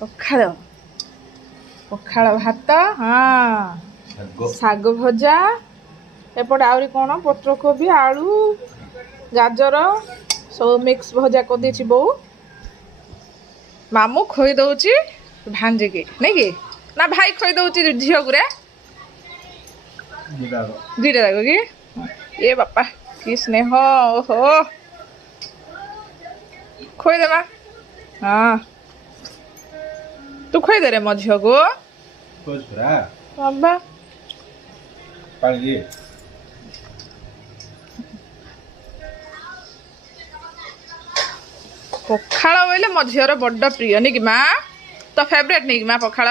ପଖାଳ ପଖାଳ ଭାତ ହଁ ଶାଗ ଭଜା ଏପଟେ ଆହୁରି କ'ଣ ପତ୍ରକୋବି ଆଳୁ ଗାଜର ସବୁ ମିକ୍ସ ଭଜା କରିଦେଇଛି ବୋଉ ମାମୁଁ ଖୋଇ ଦଉଛି ଭାଞ୍ଜିକି ନାଇଁ କି ନା ଭାଇ ଖୋଇ ଦଉଛି ଝିଅକୁ ରେ ଦୁଇଟା ଯାକ କି ଏ ବାପା କି ସ୍ନେହ ଓହୋ ଖୋଇଦେବା ହଁ ତୁ ଖୋଇଦେ ରେ ମୋ ଝିଅକୁ ବାବା ପଖାଳ ବୋଇଲେ ମୋ ଝିଅର ବଡ ପ୍ରିୟ ନି କି ମା ତ ଫେଭରେଟ ନି କି ମା ପଖାଳ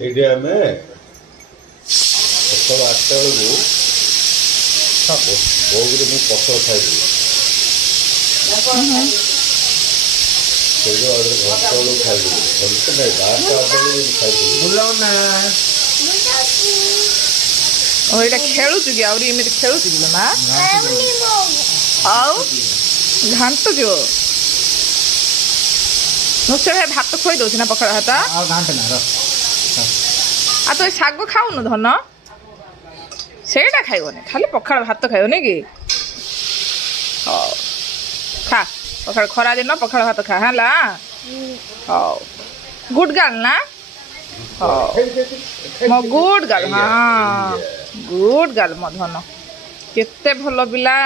ଏଇଠି ଆମେ ସକାଳ 8ଟା ବେଳକୁ ବୋଉରେ ମୁଁ ପଖାଳ ଖାଇଦେବି ସେଇଟା ଘଣ୍ଟା ବେଳକୁ ଖାଇଦେବି ଘଣ୍ଟା ନାଇଁ 12ଟା ବେଳକୁ ଖାଇଦେବି ଏଇଟା ଖେଳୁଛୁ କି ଆହୁରି ଏମିତି ଖେଳୁଛୁ କି ମା ଆଉ ଘାଣ୍ଟୁଛୁ ନୁଚ ଭାଇ ଭାତ ଖୋଇ ଦଉଛି ନା ପଖାଳ ଭାତ ଆଉ ତୁ ଏ ଶାଗ ଖାଉନୁ ଧନ ସେଇଟା ଖାଇବନି ଖାଲି ପଖାଳ ଭାତ ଖାଇବନି କି ହଉ ଖା ପଖାଳ ଖରା ଦିନ ପଖାଳ ଭାତ ଖା ହେଲା ହଉ ଗୁଡ୍ ଗାର୍ଲ ନା ହଉ ମୋ ଗୁଡ୍ ଗାର୍ଲ ହଁ ଗୁଡ୍ ଗାର୍ଲ ମୋ ଧନ କେତେ ଭଲ ପିଲା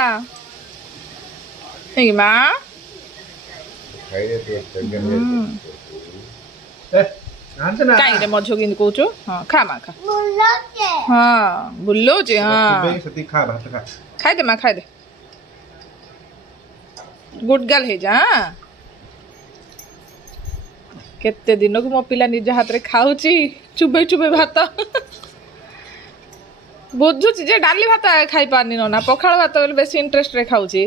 ନାଇଁ କି ମା କାହିଁକି ମୋ ଝିଅ କେମିତି କହୁଛୁ ହଁ ଖା ମା ଖା ହଁ ବୁଲଉଛି ହଁ ଖାଇଦେ ମା ଖାଇଦେ ଗୁଡ୍ ଗାର୍ଲ ହେଇଯା କେତେ ଦିନକୁ ମୋ ପିଲା ନିଜ ହାତରେ ଖାଉଛି ଚୁବେଇ ଚୁବେଇ ଭାତ ବୁଝୁଛି ଯେ ଡାଲି ଭାତ ଖାଇପାରୁନି ନା ପଖାଳ ଭାତ ବୋଲି ବେଶୀ ଇଣ୍ଟରେଷ୍ଟରେ ଖାଉଛି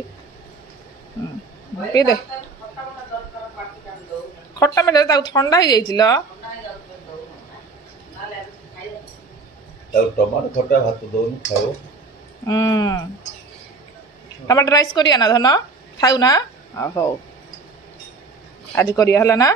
ପିଇଦେ ଖଟା ମିଠା ତାକୁ ଥଣ୍ଡା ହେଇଯାଇଛି ଲ ଟମାଟୋ ଖଟା ଭାତ ଦଉନି ଖାଇବ ଟମାଟୋ ରାଇସ୍ କରିବା ନା ଧନ ଖାଉ ନା ହଉ ଆଜି କରିବା ହେଲା ନା